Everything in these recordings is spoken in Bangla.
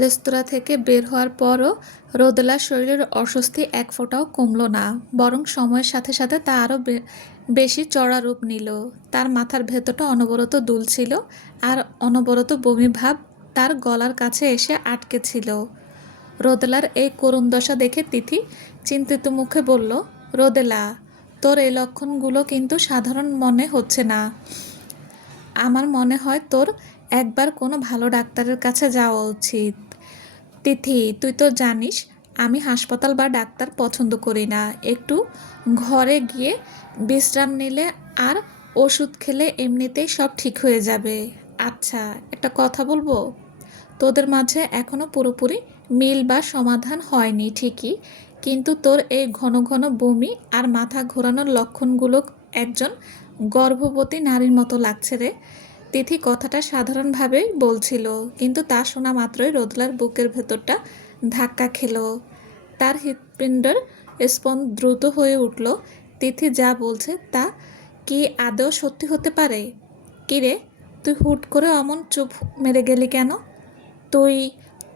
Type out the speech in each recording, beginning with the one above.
রেস্তোরাঁ থেকে বের হওয়ার পরও রোদেলার শরীরের অস্বস্তি এক ফোঁটাও কমল না, বরং সময়ের সাথে সাথে তা আরও বেশি চড়া রূপ নিল। তার মাথার ভেতরটা অনবরত দুলছিল, আর অনবরত বমি ভাব তার গলার কাছে এসে আটকে ছিল। রোদেলার এই করুণ দশা দেখে তিথি চিন্তিত মুখে বলল, রোদেলা, তোর এই লক্ষণগুলো কিন্তু সাধারণ মনে হচ্ছে না। আমার মনে হয় তোর একবার কোনো ভালো ডাক্তারের কাছে যাওয়া উচিত। তিথি, তুই তো জানিস আমি হাসপাতাল বা ডাক্তার পছন্দ করি না। একটু ঘরে গিয়ে বিশ্রাম নিলে আর ওষুধ খেলে এমনিতেই সব ঠিক হয়ে যাবে। আচ্ছা, একটা কথা বলবো? তোদের মাঝে এখনো পুরোপুরি মিল বা সমাধান হয়নি ঠিকই, কিন্তু তোর এই ঘন ঘন বমি আর মাথা ঘোরানোর লক্ষণগুলো একজন গর্ভবতী নারীর মতো লাগছে রে। তিথি কথাটা সাধারণভাবেই বলছিল, কিন্তু তা শোনা মাত্রই রোদলার বুকের ভেতরটা ধাক্কা খেল। তার হৃৎপিণ্ডের স্পন্দন দ্রুত হয়ে উঠল। তিথি যা বলছে তা কি আদৌ সত্যি হতে পারে? কিরে, তুই হুট করে অমন চুপ মেরে গেলি কেন? তুই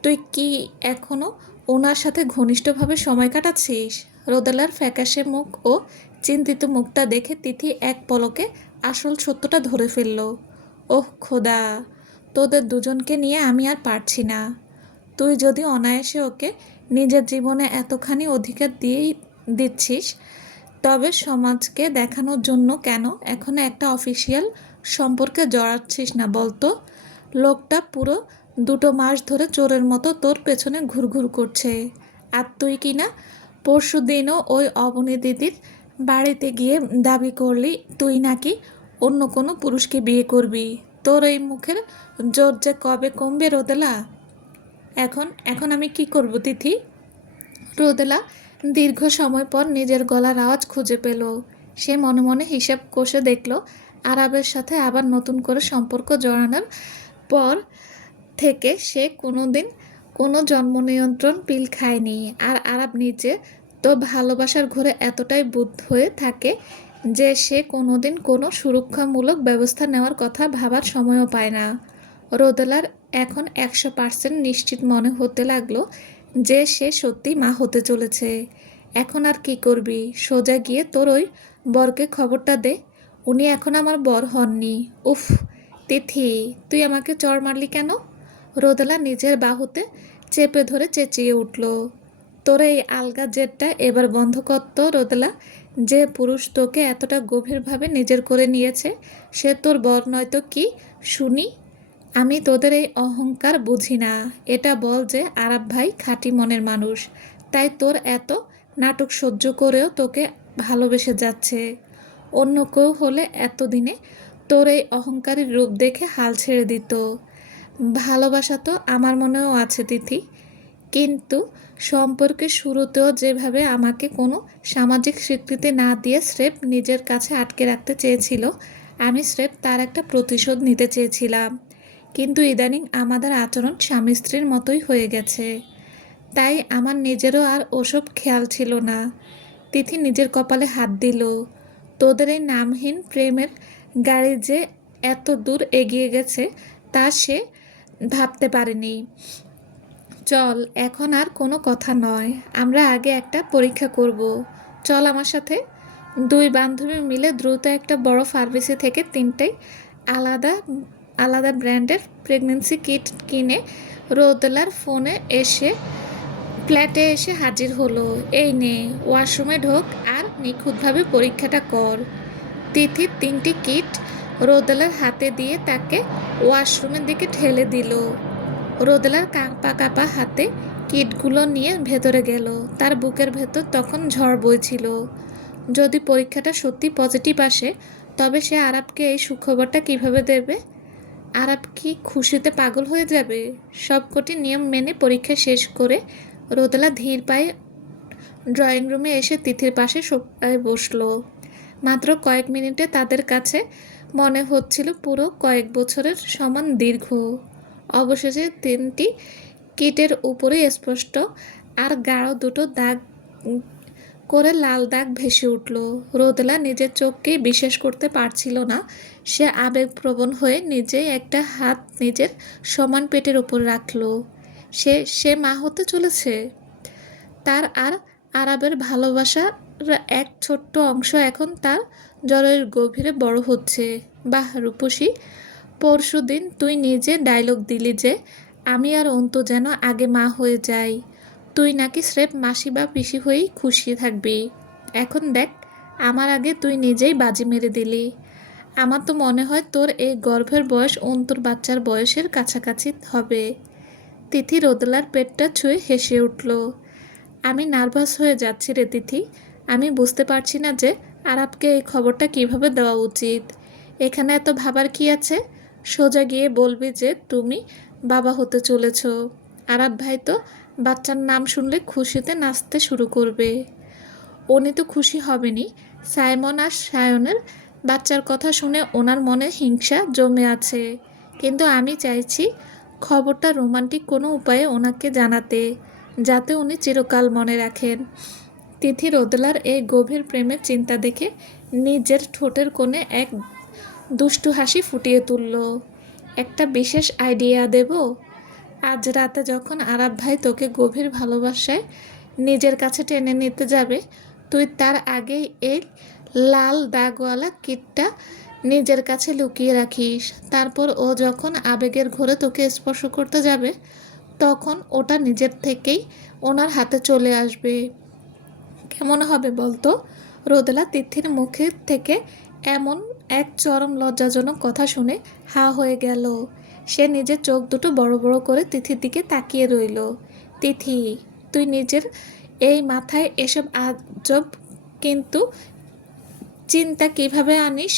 তুই কি এখনো ওনার সাথে ঘনিষ্ঠভাবে সময় কাটাচ্ছিস? রোদেলার ফ্যাকাশে মুখ ও চিন্তিত মুখটা দেখে তিথি এক পলকে আসল সত্যটা ধরে ফেলল। ওহ খোদা, তোদের দুজনকে নিয়ে আমি আর পারছি না। তুই যদি অনায়াসে ওকে নিজের জীবনে এতখানি অধিকার দিয়েই দিচ্ছিস, তবে সমাজকে দেখানোর জন্য কেন এখনো একটা অফিসিয়াল সম্পর্কে জড়াচ্ছিস না বলতো? লোকটা পুরো 2 মাস ধরে চোরের মতো তোর পেছনে ঘুরঘুর করছে, আর তুই কি না পরশু দিনও ওই অবনী দিদির বাড়িতে গিয়ে দাবি করলি তুই নাকি অন্য কোনো পুরুষকে বিয়ে করবি। তোর এই মুখের জোর যে কবে কমবে রোদেলা? এখন এখন আমি কি করব তিথি? রোদেলা দীর্ঘ সময় পর নিজের গলার আওয়াজ খুঁজে পেল। সে মনে মনে হিসাব কষে দেখল, আরাবের সাথে আবার নতুন করে সম্পর্ক জড়ানোর পর থেকে সে কোনোদিন কোনো জন্ম নিয়ন্ত্রণ পিল খায়নি। আর আরাব নিজে তো ভালোবাসার ঘরে এতটাই বুঁদ হয়ে থাকে যে সে কোনোদিন কোনো সুরক্ষামূলক ব্যবস্থা নেওয়ার কথা ভাবার সময়ও পায় না। রোদেলার এখন 100% নিশ্চিত মনে হতে লাগলো যে সে সত্যি মা হতে চলেছে। এখন আর কি করবি? সোজা গিয়ে তোর ওই বরকে খবরটা দে। উনি এখন আমার বর হননি। উফ তিথি, তুই আমাকে চড় মারলি কেন? রোদেলা নিজের বাহুতে চেপে ধরে চেঁচিয়ে উঠল, তোর এই আলগা জেদটা এবার বন্ধ কর তো রোদেলা। যে পুরুষ তোকে এতটা গভীরভাবে নিজের করে নিয়েছে সে তোর বর নয়তো কি শুনি? আমি তোদের এই অহংকার বুঝি না। এটা বল যে আরাব ভাই খাঁটি মনের মানুষ, তাই তোর এত নাটক সহ্য করেও তোকে ভালোবেসে যাচ্ছে। অন্য কেউ হলে এতদিনে তোর এই অহংকারী রূপ দেখে হাল ছেড়ে দিত। ভালোবাসা তো আমার মনেও আছে তিথি, কিন্তু সম্পর্কের শুরুতেও যেভাবে আমাকে কোনো সামাজিক স্বীকৃতি না দিয়ে স্রেফ নিজের কাছে আটকে রাখতে চেয়েছিল, আমি স্রেফ তার একটা প্রতিশোধ নিতে চেয়েছিলাম। কিন্তু ইদানিং আমাদের আচরণ স্বামী স্ত্রীর মতোই হয়ে গেছে, তাই আমার নিজেরও আর ওসব খেয়াল ছিল না। তিথি নিজের কপালে হাত দিল। তোদের এই নামহীন প্রেমের গাড়ি যে এত দূর এগিয়ে গেছে তা সে ভাবতে পারেনি। চল, এখন আর কোনো কথা নয়, আমরা আগে একটা পরীক্ষা করব। চল আমার সাথে। দুই বান্ধবী মিলে দ্রুত একটা বড় ফার্মেসি থেকে 3টে আলাদা আলাদা ব্র্যান্ডের প্রেগনেন্সি কিট কিনে রোদেলার ফ্ল্যাটে এসে হাজির হলো। এই নে, ওয়াশরুমে ঢোক আর নিখুঁতভাবে পরীক্ষাটা কর। তিথির 3টি কিট রোদেলার হাতে দিয়ে তাকে ওয়াশরুমের দিকে ঠেলে দিল। রোদেলার কাঁপা কাঁপা হাতে কিটগুলো নিয়ে ভেতরে গেল। তার বুকের ভেতর তখন ঝড় বইছিল। যদি পরীক্ষাটা সত্যি পজিটিভ আসে, তবে সে আরাবকে এই সুখবরটা কিভাবে দেবে? আরাব কি খুশিতে পাগল হয়ে যাবে? সবকটি নিয়ম মেনে পরীক্ষা শেষ করে রোদেলা ধীর পায়ে ড্রয়িং রুমে এসে তিথির পাশে সোফায় বসল। মাত্র কয়েক মিনিটে তাদের কাছে মনে হচ্ছিল পুরো কয়েক বছরের সমান দীর্ঘ। অবশেষে 3টি কিটের উপরে স্পষ্ট আর গাঢ় দুটো দাগ করে লাল দাগ ভেসে উঠল। রোদেলা নিজের চোখকেই বিশ্বাস করতে পারছিল না। সে আবেগপ্রবণ হয়ে নিজেই একটা হাত নিজের সমান পেটের উপর রাখল। সে সে মা হতে চলেছে। তার আর আরাবের ভালোবাসার এক ছোট্ট অংশ এখন তার জলের গভীরে বড় হচ্ছে। বাহ রূপসী, পরশুদিন তুই নিজে ডায়লগ দিলি যে আমি আর অন্তু যেন আগে মা হয়ে যাই। তুই নাকি স্রেফ মাসি বা পিসি হয়েই খুশি থাকবি। এখন দেখ, আমার আগে তুই নিজেই বাজি মেরে দিলি। আমার তো মনে হয় তোর এই গর্ভের বয়স অন্তুর বাচ্চার বয়সের কাছাকাছি হবে। তিথি রোদেলার পেটটা ছুঁয়ে হেসে উঠল। আমি নার্ভাস হয়ে যাচ্ছি রে তিথি। আমি বুঝতে পারছি না যে আরাবকে এই খবরটা কিভাবে দেওয়া উচিত। এখানে এত ভাবার কি আছে? সোজা গিয়ে বলবি যে তুমি বাবা হতে চলেছ। আরাব ভাই তো বাচ্চার নাম শুনলে খুশিতে নাচতে শুরু করবে। উনি তো খুশি হবেনই, সাইমন আর সায়নের বাচ্চার কথা শুনে ওনার মনে হিংসা জমে আছে। কিন্তু আমি চাইছি খবরটা রোমান্টিক কোনো উপায়ে ওনাকে জানাতে, যাতে উনি চিরকাল মনে রাখেন। তিথি রোদেলার এই গভীর প্রেমের চিন্তা দেখে নিজের ঠোঁটের কোণে এক দুষ্টু হাসি ফুটিয়ে তুলল। একটা বিশেষ আইডিয়া দেব। আজ রাতে যখন আরাব ভাই তোকে গভীর ভালোবাসায় নিজের কাছে টেনে নিতে যাবে, তুই তার আগেই এই লাল দাগওয়ালা কিটটা নিজের কাছে লুকিয়ে রাখিস। তারপর ও যখন আবেগের ঘোরে তোকে স্পর্শ করতে যাবে, তখন ওটা নিজের থেকেই ওনার হাতে চলে আসবে। কেমন হবে বলতো? রোদেলা তিথির মুখে থেকে এমন এক চরম লজ্জাজনক কথা শুনে হা হয়ে গেল। সে নিজের চোখ দুটো বড় বড় করে তিথির দিকে তাকিয়ে রইল। তিথি, তুই নিজের এই মাথায় এসব আজব কিন্তু চিন্তা কিভাবে আনিস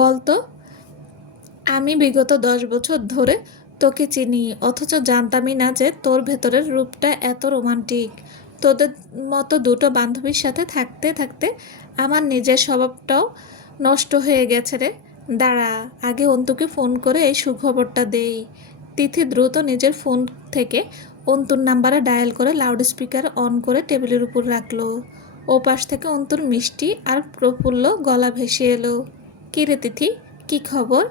বলতো? আমি বিগত 10 বছর ধরে তোকে চিনি, অথচ জানতামই না যে তোর ভেতরের রূপটা এত রোমান্টিক। তোদের মতো দুটো বান্ধবীর সাথে থাকতে থাকতে আমার নিজের স্বভাবটাও নষ্ট হয়ে গেছে রে। দাঁড়া, আগে অন্তুকে ফোন করে এই সুখবরটা দেই। তিথি দ্রুত নিজের ফোন থেকে অন্তুর নাম্বারে ডায়াল করে লাউড স্পিকার অন করে টেবিলের উপর রাখলো। ওপাশ থেকে অন্তুর মিষ্টি আর প্রফুল্ল গলা ভেসে এলো। কী রে তিথি, কী খবর?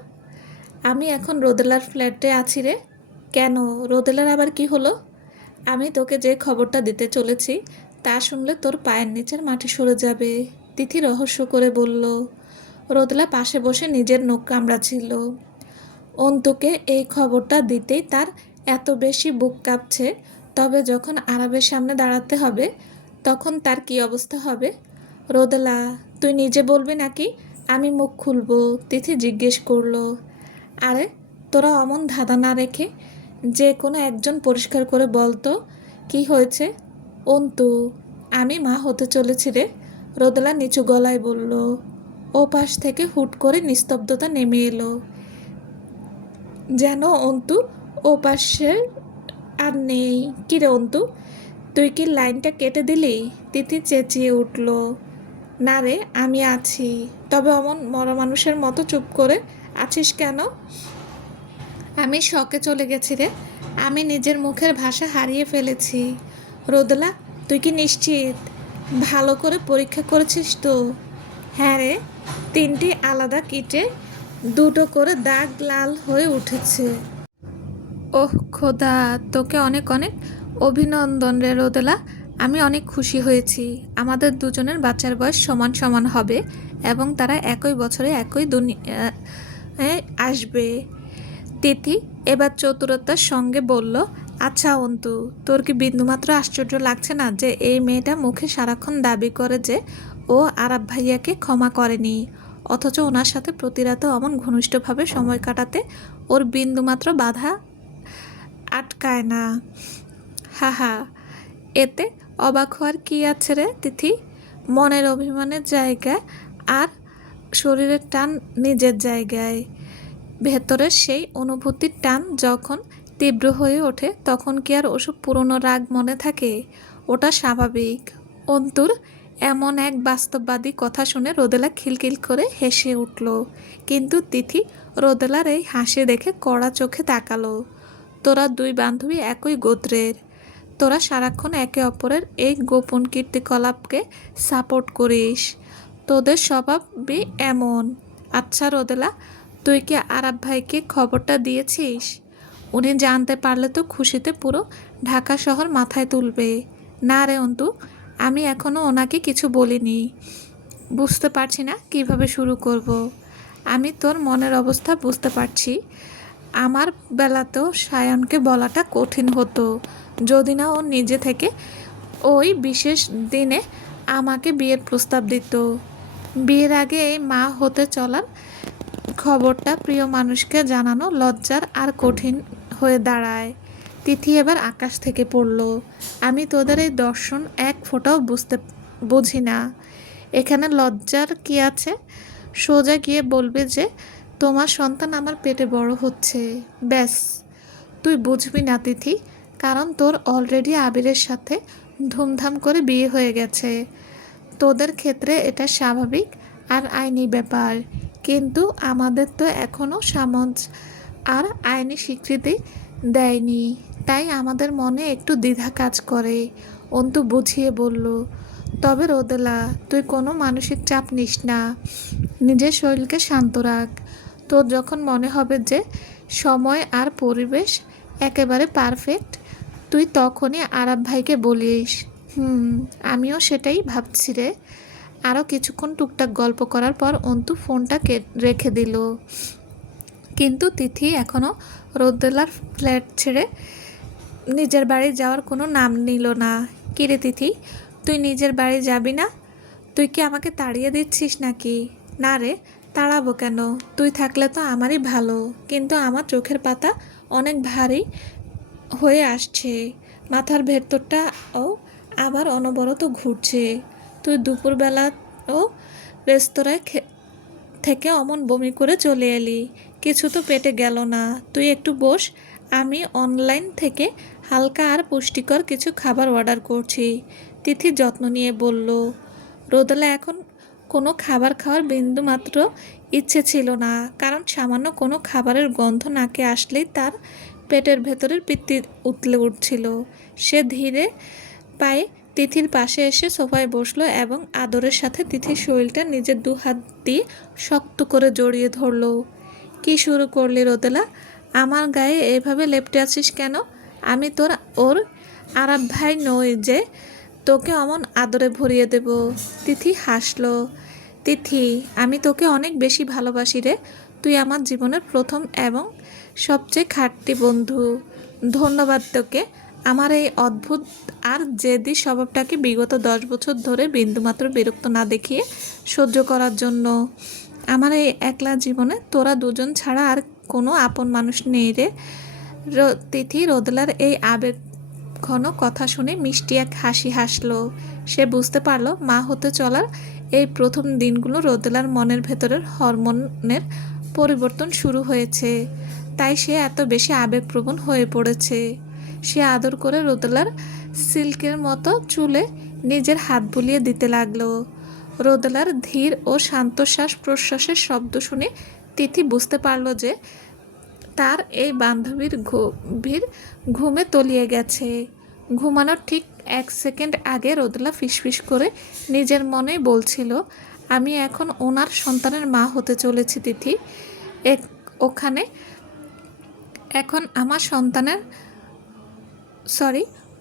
আমি এখন রোদেলার ফ্ল্যাটে আছি রে। কেন, রোদেলার আবার কি হলো? আমি তোকে যে খবরটা দিতে চলেছি তা শুনলে তোর পায়ের নিচের মাটি সরে যাবে, তিথি রহস্য করে বলল। রোদেলা পাশে বসে নিজের নখ কামড়াচ্ছিল। অন্তুকে এই খবরটা দিতেই তার এত বেশি বুক কাঁপছে, তবে যখন আরাবের সামনে দাঁড়াতে হবে তখন তার কি অবস্থা হবে? রোদেলা, তুই নিজে বলবি নাকি আমি মুখ খুলবো? তিথি জিজ্ঞেস করলো। আরে তোরা অমন ধাঁধা না রেখে যে কোনো একজন পরিষ্কার করে বলতো কি হয়েছে। অন্তু, আমি মা হতে চলেছি রে, রোদেলা নিচু গলায় বলল। ও পাশ থেকে হুট করে নিস্তব্ধতা নেমে এলো, যেন অন্তু ও পাশে আর নেই। কিরে অন্তু, তুই কি লাইনটা কেটে দিলি? তিথি চেঁচিয়ে উঠল। না রে, আমি আছি। তবে অমন মরা মানুষের মতো চুপ করে আছিস কেন? আমি শকে চলে গেছি রে। আমি নিজের মুখের ভাষা হারিয়ে ফেলেছি। রোদেলা, তুই কি নিশ্চিত? ভালো করে পরীক্ষা করেছিস তো? হ্যাঁ রে, 3টি আলাদা কিটে 2টো করে দাগ লাল হয়ে উঠেছে। ওহ খোদা, তোকে অনেক অনেক অভিনন্দন রে রোদেলা। আমি অনেক খুশি হয়েছি। আমাদের দুজনের বাচ্চার বয়স সমান সমান হবে এবং তারা একই বছরে একই দুনিয়ায় আসবে। তিথি এবার চতুরতার সঙ্গে বলল, আচ্ছা অন্তু, তোর কি বিন্দুমাত্র আশ্চর্য লাগছে না যে এই মেয়েটা মুখে সারাক্ষণ দাবি করে যে ও আরাব ভাইয়াকে ক্ষমা করেনি, অথচ ওনার সাথে প্রতি রাতে অমন ঘনিষ্ঠভাবে সময় কাটাতে ওর বিন্দুমাত্র বাধা আটকায় না? হা হা, এতে অবাক হওয়ার কী আছে রে তিথি? মনের অভিমানের জায়গায় আর শরীরের টান নিজের জায়গায়। ভেতরের সেই অনুভূতির টান যখন তীব্র হয়ে ওঠে তখন কি আর ওসব পুরনো রাগ মনে থাকে? ওটা স্বাভাবিক। অন্তুর এমন এক বাস্তববাদী কথা শুনে রোদেলা খিলখিল করে হেসে উঠল। কিন্তু তিথি রোদেলার এই হাসি দেখে কড়া চোখে তাকালো। তোরা দুই বান্ধবী একই গোত্রের, তোরা সারাক্ষণ একে অপরের এই গোপন কীর্তিকলাপকে সাপোর্ট করিস, তোদের স্বভাবই এমন। আচ্ছা রোদেলা, তুই কি আরাব ভাইকে খবরটা দিয়েছিস? উনি জানতে পারলে তো খুশিতে পুরো ঢাকা শহর মাথায় তুলবে। না রে অন্তু, আমি এখনও ওনাকে কিছু বলিনি। বুঝতে পারছি না কিভাবে শুরু করব। আমি তোর মনের অবস্থা বুঝতে পারছি। আমার বেলাতেও সায়নকে বলাটা কঠিন হতো যদি না ও নিজে থেকে ওই বিশেষ দিনে আমাকে বিয়ের প্রস্তাব দিত। বিয়ের আগে এই মা হতে চলার খবরটা প্রিয় মানুষকে জানানো লজ্জার আর কঠিন হয়ে দাঁড়ায়। তিথি এবার আকাশ থেকে পড়ল। আমি তোদের এই দর্শন এক ফোঁটাও বুঝি না। এখানে লজ্জার কি আছে? সোজা গিয়ে বলবে যে তোমার সন্তান আমার পেটে বড় হচ্ছে, ব্যাস। তুই বুঝবি না তিথি, কারণ তোর অলরেডি আবিরের সাথে ধুমধাম করে বিয়ে হয়ে গেছে। তোদের ক্ষেত্রে এটা স্বাভাবিক আর আইনি ব্যাপার, কিন্তু আমাদের তো এখনও সমাজ আর আইনি স্বীকৃতি দেয়নি, তাই আমাদের মনে একটু দ্বিধা কাজ করে। অন্তু বুঝিয়ে বলল। তবে রোদেলা, তুই কোনো মানসিক চাপ নিস না, নিজের শরীরকে শান্ত রাখ। তোর যখন মনে হবে যে সময় আর পরিবেশ একেবারে পারফেক্ট, তুই তখনই আরাব ভাইকে বলিস। আমিও সেটাই ভাবছি রে। আরও কিছুক্ষণ টুকটাক গল্প করার পর অন্তু ফোনটা রেখে দিল। কিন্তু তিথি এখনও রোদেলার ফ্ল্যাট ছেড়ে নিজের বাড়ি যাওয়ার কোনো নাম নিল না। কিরে তিথি, তুই নিজের বাড়ি যাবি না? তুই কি আমাকে তাড়িয়ে দিচ্ছিস নাকি? না রে, তাড়াবো কেন? তুই থাকলে তো আমারই ভালো, কিন্তু আমার চোখের পাতা অনেক ভারী হয়ে আসছে। মাথার ভেতরটাও আবার অনবরত ঘুরছে। তুই দুপুরবেলাও রেস্তোরাঁয় থেকে অমন বমি করে চলে এলি, কিছু তো পেটে গেল না। তুই একটু বস, আমি অনলাইন থেকে হালকা আর পুষ্টিকর কিছু খাবার অর্ডার করছি। তিথি যত্ন নিয়ে বলল। রোদেলা এখন কোনো খাবার খাওয়ার বিন্দুমাত্র ইচ্ছে ছিল না, কারণ সামান্য কোনো খাবারের গন্ধ নাকে আসলেই তার পেটের ভেতরের পিত্তি উতলে উঠছিল। সে ধীরে পায়ে তিথির পাশে এসে সোফায় বসলো এবং আদরের সাথে তিথির শরীরটা নিজের দু হাত দিয়ে শক্ত করে জড়িয়ে ধরল। কি শুরু করলি রোদেলা? আমার গায়ে এভাবে লেপ্টে আছিস কেন? আমি তোর ওর আরাব ভাই নই যে তোকে অমন আদরে ভরিয়ে দেব। তিথি হাসলো। তিথি, আমি তোকে অনেক বেশি ভালোবাসি রে। তুই আমার জীবনের প্রথম এবং সবচেয়ে খাঁটি বন্ধু। ধন্যবাদ তোকে আমার এই অদ্ভুত আর জেদি স্বভাবটাকে বিগত 10 বছর ধরে বিন্দুমাত্র বিরক্ত না দেখিয়ে সহ্য করার জন্য। আমার এই একলা জীবনে তোরা দুজন ছাড়া আর কোনো আপন মানুষ নেই রে। তিথি রোদেলার এই আবেগ ঘন কথা শুনে মিষ্টি এক হাসি হাসলো। সে বুঝতে পারল মা হতে চলার এই প্রথম দিনগুলো রোদেলার মনের ভেতরের হরমোনের পরিবর্তন শুরু হয়েছে, তাই সে এত বেশি আবেগপ্রবণ হয়ে পড়েছে। সে আদর করে রোদেলার সিল্কের মতো চুলে নিজের হাত বুলিয়ে দিতে লাগলো। রোদেলার ধীর ও শান্ত শ্বাস প্রশ্বাসের শব্দ শুনে তিথি বুঝতে পারল যে তার এই বান্ধবীর গভীর ঘুমে তলিয়ে গেছে। ঘুমানোর ঠিক 1 সেকেন্ড আগে রোদেলা ফিসফিস করে নিজের মনেই বলছিল, আমি এখন ওনার সন্তানের মা হতে চলেছি তিথি। ওখানে এখন আমার সন্তানের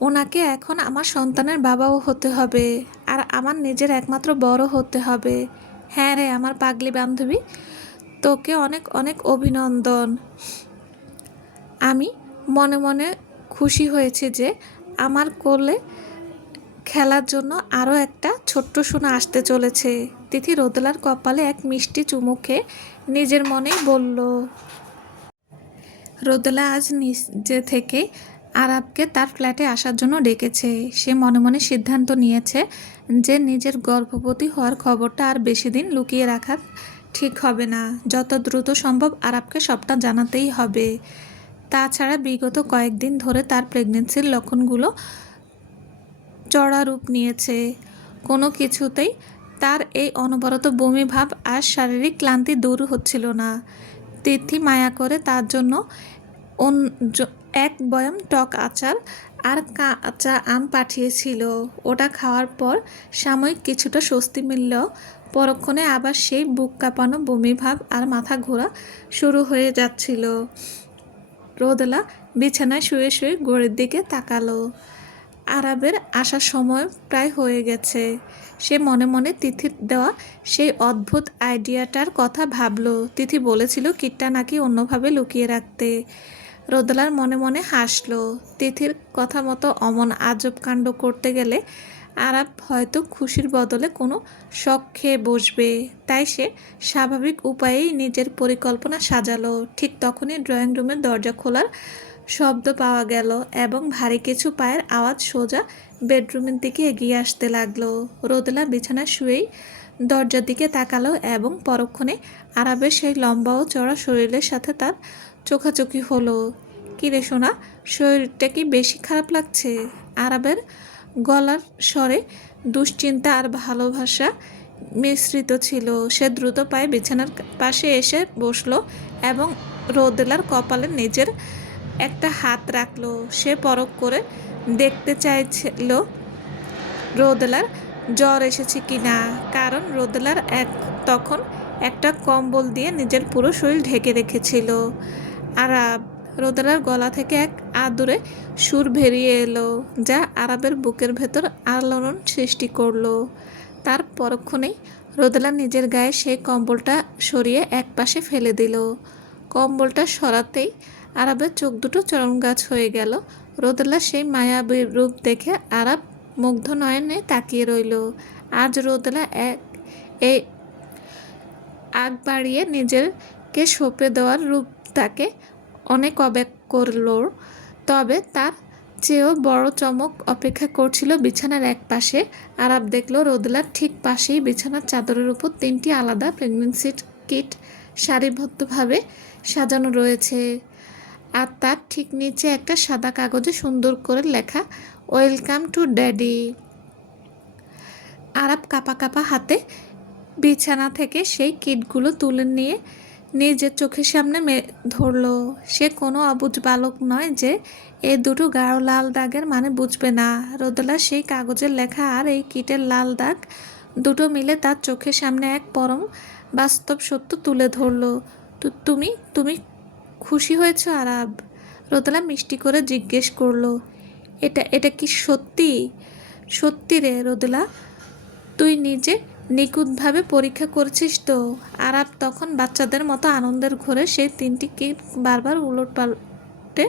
ওনাকে এখন আমার সন্তানের বাবাও হতে হবে, আর আমার নিজের একমাত্র বড় হতে হবে। হ্যাঁ রে আমার পাগলি বান্ধবী, তোকে অনেক অনেক অভিনন্দন। আমি মনে মনে খুশি হয়েছি যে আমার কোলে খেলার জন্য আরও একটা ছোট্ট সোনা আসতে চলেছে। তিথি রোদেলার কপালে এক মিষ্টি চুমু খেয়ে নিজের মনেই বলল। রোদেলা আজ নিজে থেকে আরাবকে তার ফ্ল্যাটে আসার জন্য ডেকেছে। সে মনে মনে সিদ্ধান্ত নিয়েছে যে নিজের গর্ভবতী হওয়ার খবরটা আর বেশি দিন লুকিয়ে রাখা ঠিক হবে না। যত দ্রুত সম্ভব আরাবকে সবটা জানাতেই হবে। তাছাড়া বিগত কয়েকদিন ধরে তার প্রেগনেন্সির লক্ষণগুলো চড়া রূপ নিয়েছে। কোনো কিছুতেই তার এই অনবরত বমি ভাব আর শারীরিক ক্লান্তি দূর হচ্ছিল না। তিথি মায়া করে তার জন্য এক বয়াম টক আচার আর কাঁচা আম পাঠিয়েছিল। ওটা খাওয়ার পর সাময়িক কিছুটা স্বস্তি মিললেও পরক্ষণে আবার সেই বুক কাঁপানো বমি ভাব আর মাথা ঘোরা শুরু হয়ে যাচ্ছিল। রোদেলা বিছানায় শুয়ে শুয়ে ঘড়ির দিকে তাকালো। আরাবের আসার সময় প্রায় হয়ে গেছে। সে মনে মনে তিথির দেওয়া সেই অদ্ভুত আইডিয়াটার কথা ভাবল। তিথি বলেছিল কিটটা নাকি অন্যভাবে লুকিয়ে রাখতে। রোদেলার মনে মনে হাসলো। তিথির কথা মতো অমন আজব কাণ্ড করতে গেলে আরাব হয়তো খুশির বদলে কোনো শখ খেয়ে বসবে। তাই সে স্বাভাবিক উপায়েই নিজের পরিকল্পনা সাজালো। ঠিক তখনই ড্রয়িং রুমের দরজা খোলার শব্দ পাওয়া গেল এবং ভারী কিছু পায়ের আওয়াজ সোজা বেডরুমের দিকে এগিয়ে আসতে লাগলো। রোদেলা বিছানায় শুয়েই দরজার দিকে তাকালো এবং পরক্ষণে আরাবের সেই লম্বা ও চড়া শরীরের সাথে তার চোখাচোখি হলো। কিরে সোনা, শরীরটা কি বেশি খারাপ লাগছে? আরাবের গলার স্বরে দুশ্চিন্তা আর ভালোবাসা মিশ্রিত ছিল। সে দ্রুত পায়ে বিছানার পাশে এসে বসলো এবং রোদেলার কপালে নিজের একটা হাত রাখলো। সে পরখ করে দেখতে চাইছিল রোদেলার জ্বর এসেছে কিনা, কারণ রোদেলার তখন একটা কম্বল দিয়ে নিজের পুরো শরীর ঢেকে রেখেছিল। আরাব, রোদেলার গলা থেকে এক আদুরে সুর বেরিয়ে এলো, যা আরাবের বুকের ভেতর আলোড়ন সৃষ্টি করলো। তার পরক্ষণেই রোদেলা নিজের গায়ে সেই কম্বলটা সরিয়ে একপাশে ফেলে দিল। কম্বলটা সরাতেই আরাবের চোখ দুটো চরম গাছ হয়ে গেল। রোদেলা সেই মায়াবী রূপ দেখে আরাব মুগ্ধ নয়নে তাকিয়ে রইল। আজ রোদেলা এই আগ বাড়িয়ে নিজেকে সঁপে দেওয়ার রূপ তাকে অনেক অবাক করল। তবে তার চেয়েও বড় চমক অপেক্ষা করছিল বিছানার এক পাশে। আরাব দেখল রোদেলার ঠিক পাশেই বিছানার চাদরের উপর 3টি আলাদা প্রেগনেন্সি কিট সারিবদ্ধভাবে সাজানো রয়েছে। আর তার ঠিক নিচে একটা সাদা কাগজে সুন্দর করে লেখা ওয়েলকাম টু ড্যাডি। আরাব কাঁপা কাঁপা হাতে বিছানা থেকে সেই কিটগুলো তুলে নিয়ে নিজের চোখের সামনে ধরল। সে কোনো অবুঝ বালক নয় যে এই দুটো গাঢ় লাল দাগের মানে বুঝবে না। রোদেলা সেই কাগজের লেখা আর এই কিটের লাল দাগ দুটো মিলে তার চোখের সামনে এক পরম বাস্তব সত্য তুলে ধরল। তুমি তুমি খুশি হয়েছ আরাব? রোদেলা মিষ্টি করে জিজ্ঞেস করলো। এটা কি সত্যি? সত্যি রে রোদেলা, তুই নিজে নিখুঁতভাবে পরীক্ষা করেছিস তো? আরাব তখন বাচ্চাদের মতো আনন্দের ঘোরে সেই 3টি কিট বারবার উলট পাল্টে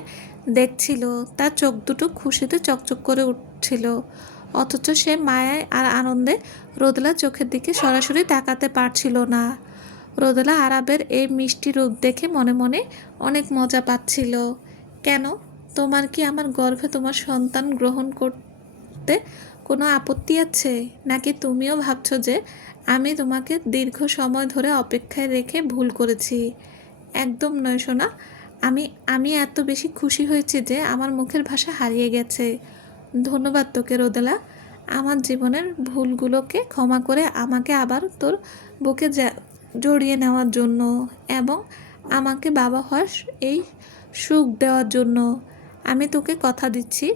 দেখছিল। তার চোখ দুটো খুশিতে চকচক করে উঠছিল, অথচ সে মায়ায় আর আনন্দে রোদেলার চোখের দিকে সরাসরি তাকাতে পারছিল না। রোদেলা আরাবের এই মিষ্টি রূপ দেখে মনে মনে অনেক মজা পাচ্ছিল। কেন, তোমার কি আমার গর্ভে তোমার সন্তান গ্রহণ করতে কোনো আপত্তি আছে? নাকি তুমিও ভাবছো যে আমি তোমাকে দীর্ঘ সময় ধরে অপেক্ষায় রেখে ভুল করেছি? একদম নয় সোনা, আমি এত বেশি খুশি হয়েছি যে আমার মুখের ভাষা হারিয়ে গেছে। ধন্যবাদ তোকে রোদেলা, আমার জীবনের ভুলগুলোকে ক্ষমা করে আমাকে আবার তোর বুকে জড়িয়ে নেওয়ার জন্য এবং আমাকে বাবা হওয়ার এই সুখ দেওয়ার জন্য। আমি তোকে কথা দিচ্ছি,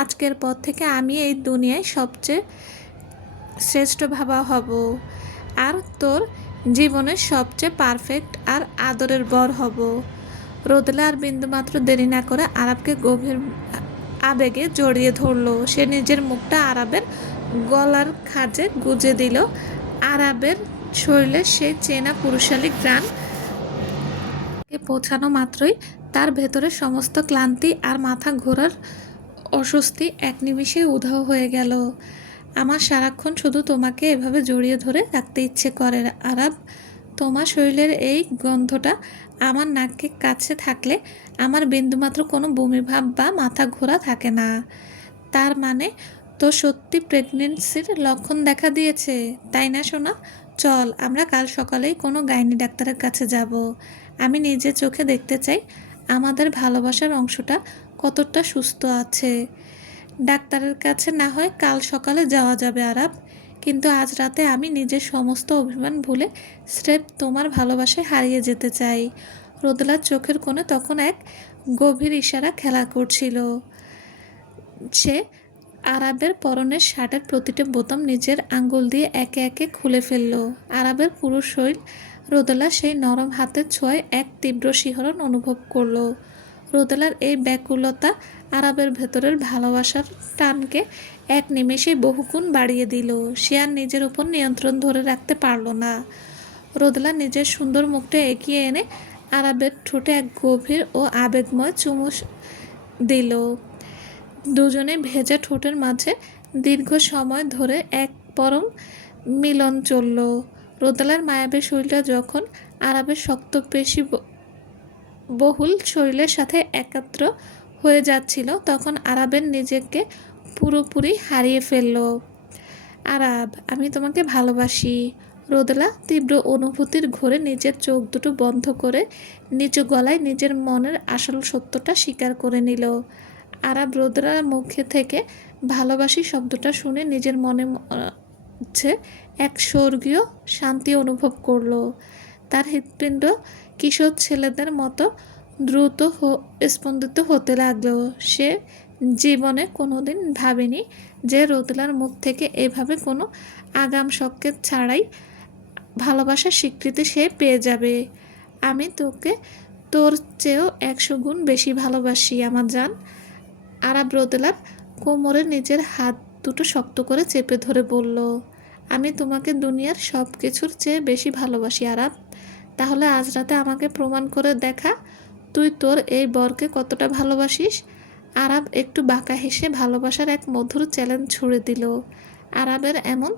আজকের পর থেকে আমি এই দুনিয়ায় সবচেয়ে শ্রেষ্ঠ বাবা হব আর তোর জীবনের সবচেয়ে পারফেক্ট আর আদরের বর হব। রোদেলা আর বিন্দুমাত্র দেরি না করে আরাবকে গভীর আবেগে জড়িয়ে ধরলো। সে নিজের মুখটা আরাবের গলার খাঁজে গুজে দিল। আরাবের শরীরে সেই চেনা পুরুষালী ঘ্রাণ পৌঁছানো মাত্রই তার ভেতরে সমস্ত ক্লান্তি আর মাথা ঘোরার অস্বস্তি এক নিমিষে উধাও হয়ে গেল। আমার সারাক্ষণ শুধু তোমাকে এভাবে জড়িয়ে ধরে রাখতে ইচ্ছে করে আরাব। তোমার শরীরের এই গন্ধটা আমার নাকের কাছে থাকলে আমার বিন্দুমাত্র কোনো বমিভাব বা মাথা ঘোরা থাকে না। তার মানে তো সত্যি প্রেগনেন্সির লক্ষণ দেখা দিয়েছে, তাই না সোনা? চল আমরা কাল সকালেই কোনো গাইনি ডাক্তারের কাছে যাব। আমি নিজের চোখে দেখতে চাই আমাদের ভালোবাসার অংশটা কতটা সুস্থ আছে। ডাক্তারের কাছে না হয় কাল সকালে যাওয়া যাবে আরাব, কিন্তু আজ রাতে আমি নিজের সমস্ত অভিমান ভুলে স্রেফ তোমার ভালোবাসায় হারিয়ে যেতে চাই। রোদেলার চোখের কোণে তখন এক গভীর ইশারা খেলা করছিল। সে আরাবের পরনের শার্টের প্রতিটা বোতাম নিজের আঙ্গুল দিয়ে একে একে খুলে ফেলল। আরাবের পুরো শরীর রোদেলা সেই নরম হাতের ছোঁয়ায় এক তীব্র শিহরণ অনুভব করল। রোদেলার এই ব্যাকুলতা আরাবের ভেতরের ভালোবাসার টানকে এক নিমেষেই বহুগুণ বাড়িয়ে দিল। সে আর নিজের উপর নিয়ন্ত্রণ ধরে রাখতে পারল না। রোদেলা নিজের সুন্দর মুখটা এগিয়ে এনে আরাবের ঠোঁটে এক গভীর ও আবেগময় চুমু দিল। দুজনে ভেজা ঠোঁটের মাঝে দীর্ঘ সময় ধরে এক পরম মিলন চলল। রোদেলার মায়াবী শরীরটা যখন আরাবের শক্ত পেশি বহুল শরীরের সাথে একাত্র হয়ে যাচ্ছিল, তখন আরাবের নিজেকে পুরোপুরি হারিয়ে ফেলল। আরাব, আমি তোমাকে ভালোবাসি। রোদেলা তীব্র অনুভূতির ঘোরে নিজের চোখ দুটো বন্ধ করে নিচু গলায় নিজের মনের আসল সত্যটা স্বীকার করে নিল। আরাব রোদেলার মুখে থেকে ভালোবাসি শব্দটা শুনে নিজের মনে মধ্যে এক স্বর্গীয় শান্তি অনুভব করল। তার হৃৎপিণ্ড কিশোর ছেলেদের মতো দ্রুত স্পন্দিত হতে লাগলো। সে জীবনে কোনোদিন ভাবেনি যে রোদেলার মুখ থেকে এভাবে কোনো আগাম সংকেত ছাড়াই ভালোবাসার স্বীকৃতি সে পেয়ে যাবে। আমি তোকে তোর চেয়েও 100 গুণ বেশি ভালোবাসি আমার জান। আরাব রোদেলার কোমরে নিজের হাত দুটো শক্ত করে চেপে ধরে বলল, আমি তোমাকে দুনিয়ার সব কিছুর চেয়ে বেশি ভালোবাসি আরাব। তাহলে আজ রাতে আমাকে প্রমাণ করে দেখা তুই তোর এই বরকে কতটা ভালোবাসিস। আরাব একটু বাঁকা হেসে ভালোবাসার এক মধুর চ্যালেঞ্জ ছুড়ে দিল। আরাবের এমন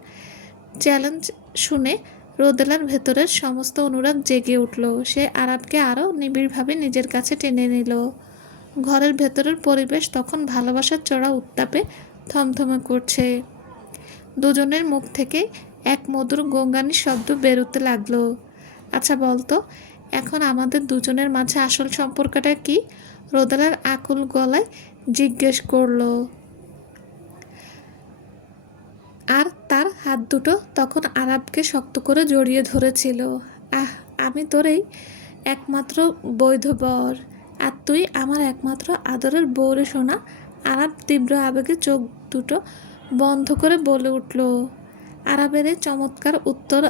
চ্যালেঞ্জ শুনে রোদেলার ভেতরের সমস্ত অনুরাগ জেগে উঠল। সে আরাবকে আরও নিবিড়ভাবে নিজের কাছে টেনে নিল। ঘরের ভেতরের পরিবেশ তখন ভালোবাসার চড়া উত্তাপে থমথমে করছে। দুজনের মুখ থেকে এক মধুর গঙ্গানি শব্দ বেরোতে লাগলো। আচ্ছা বলতো, এখন আমাদের দুজনের মাঝে আসল সম্পর্কটা কি? রোদেলার আকুল গলায় জিজ্ঞেস করলো। আর তার হাত দুটো তখন আরাবকে শক্ত করে জড়িয়ে ধরেছিল। আমি তোর এই একমাত্র বৈধ বর, আর তুই আমার একমাত্র আদরের বউরে সোনা। আরাব তীব্র আবেগে চোখ দুটো বন্ধ করে বলে উঠল। আরাবের এই চমৎকার উত্তর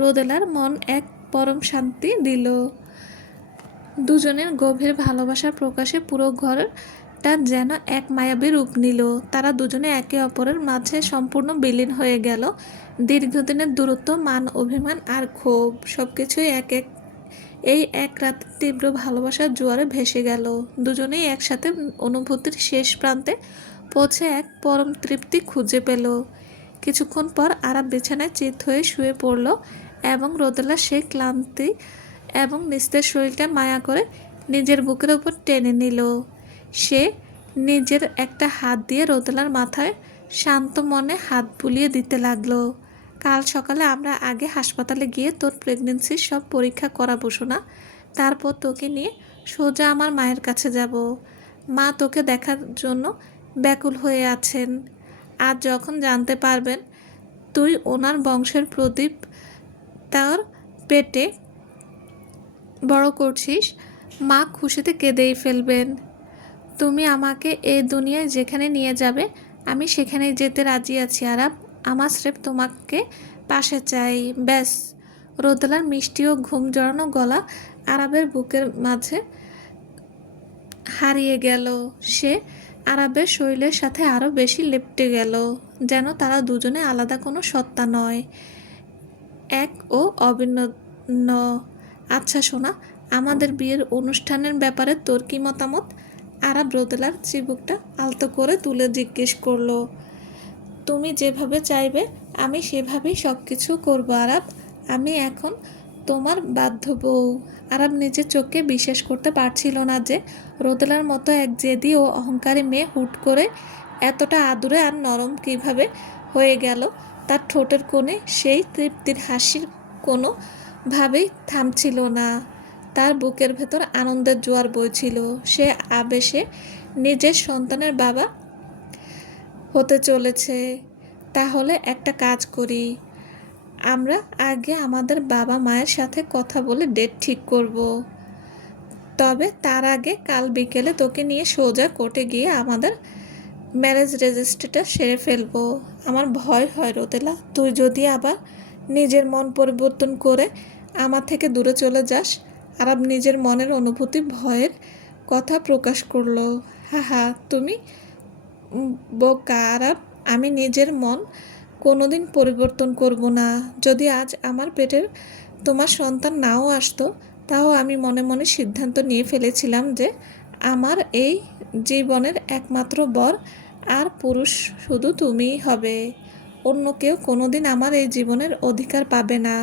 রোদেলার মন এক পরম শান্তি দিল। দুজনের গভীর ভালোবাসার প্রকাশে পুরো ঘরটা যেন এক মায়াবী রূপ নিল। তারা দুজনে একে অপরের মাঝে সম্পূর্ণ বিলীন হয়ে গেল। দীর্ঘদিনের দূরত্ব, মান অভিমান আর ক্ষোভ সবকিছুই এই এক রাতে তীব্র ভালোবাসার জোয়ারে ভেসে গেল। দুজনেই একসাথে অনুভূতির শেষ প্রান্তে পৌঁছে এক পরম তৃপ্তি খুঁজে পেল। কিছুক্ষণ পর আরাব বিছানায় চিত হয়ে শুয়ে পড়ল এবং রোদেলা সে ক্লান্তি এবং নিস্তেজ শরীরটা মায়া করে নিজের বুকের উপর টেনে নিল। সে নিজের একটা হাত দিয়ে রোদেলার মাথায় শান্ত মনে হাত বুলিয়ে দিতে লাগলো। কাল সকালে আমরা আগে হাসপাতালে গিয়ে তোর প্রেগনেন্সির সব পরীক্ষা করাবো শোনা। তারপর তোকে নিয়ে সোজা আমার মায়ের কাছে যাব। মা তোকে দেখার জন্য ব্যাকুল হয়ে আছেন। আজ যখন জানতে পারবেন তুই ওনার বংশের প্রদীপ তার পেটে বড় করছিস, মা খুশিতে কেঁদেই ফেলবেন। তুমি আমাকে এই দুনিয়ায় যেখানে নিয়ে যাবে আমি সেখানেই যেতে রাজি আছি আরাব। আমার স্রেফ তোমাকে পাশে চাই, ব্যাস। রোদেলার মিষ্টি ও ঘুম জড়ানো গলা আরাবের বুকের মাঝে হারিয়ে গেল। সে আরাবের শরীরের সাথে আরও বেশি লেপ্টে গেল, যেন তারা দুজনে আলাদা কোনো সত্তা নয়, এক ও অভিন্ন। আচ্ছা শোনা, আমাদের বিয়ের অনুষ্ঠানের ব্যাপারে তোর কি মতামত? আরাব রোদেলার চিবুকটা আলতো করে তুলে জিজ্ঞেস করলো। তুমি যেভাবে চাইবে আমি সেভাবেই সব কিছু করবো আরাব। আমি এখন তোমার বাধ্য বউ। আরাব নিজের চোখকে বিশ্বাস করতে পারছিল না যে রোদেলার মতো এক জেদি ও অহংকারী মেয়ে হুট করে এতটা আদুরে আর নরম কিভাবে হয়ে গেল। তার ঠোঁটের কোণে সেই তৃপ্তির হাসির কোনোভাবেই থামছিল না। তার বুকের ভেতর আনন্দের জোয়ার বইছিল। সে আবেশে নিজের সন্তানের বাবা হতে চলেছে। তাহলে একটা কাজ করি, আমরা আগে আমাদের বাবা মায়ের সাথে কথা বলে ডেট ঠিক করব। তবে তার আগে কাল বিকেলে তোকে নিয়ে সোজা কোর্টে গিয়ে আমাদের ম্যারেজ রেজিস্ট্রিটা সেরে ফেলবো। আমার ভয় হয় রোদেলা, তুই যদি আবার নিজের মন পরিবর্তন করে আমার থেকে দূরে চলে যাস। আরাব নিজের মনের অনুভূতি ভয়ের কথা প্রকাশ করলো। হাহা, তুমি বোকা আরাব। আমি নিজের মন কোনোদিন পরিবর্তন করব না। যদি আজ আমার পেটের তোমার সন্তান নাও আসতো, তাও আমি মনে মনে সিদ্ধান্ত নিয়ে ফেলেছিলাম যে আমার এই জীবনের একমাত্র বর আর পুরুষ শুধু তুমিই হবে। অন্য কেউ কোনোদিন আমার এই জীবনের অধিকার পাবে না।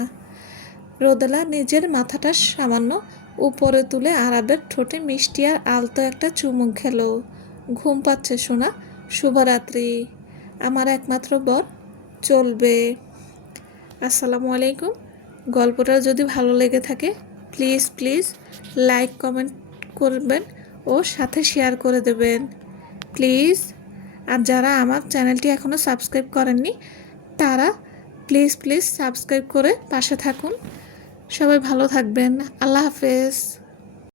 রোদেলা নিজের মাথাটা সামান্য উপরে তুলে আরাবের ঠোঁটে মিষ্টি আর আলতো একটা চুমুক খেলো। ঘুম পাচ্ছে সোনা, শুভরাত্রি। আমার একমাত্র বর চলবে। আসসালামু আলাইকুম। গল্পটা যদি ভালো লেগে থাকে প্লিজ প্লিজ লাইক কমেন্ট করবেন ও সাথে শেয়ার করে দেবেন প্লিজ। আর যারা আমার চ্যানেলটি এখনও সাবস্ক্রাইব করেননি তারা প্লিজ প্লিজ সাবস্ক্রাইব করে পাশে থাকুন। সবাই ভালো থাকবেন। আল্লাহ হাফেজ।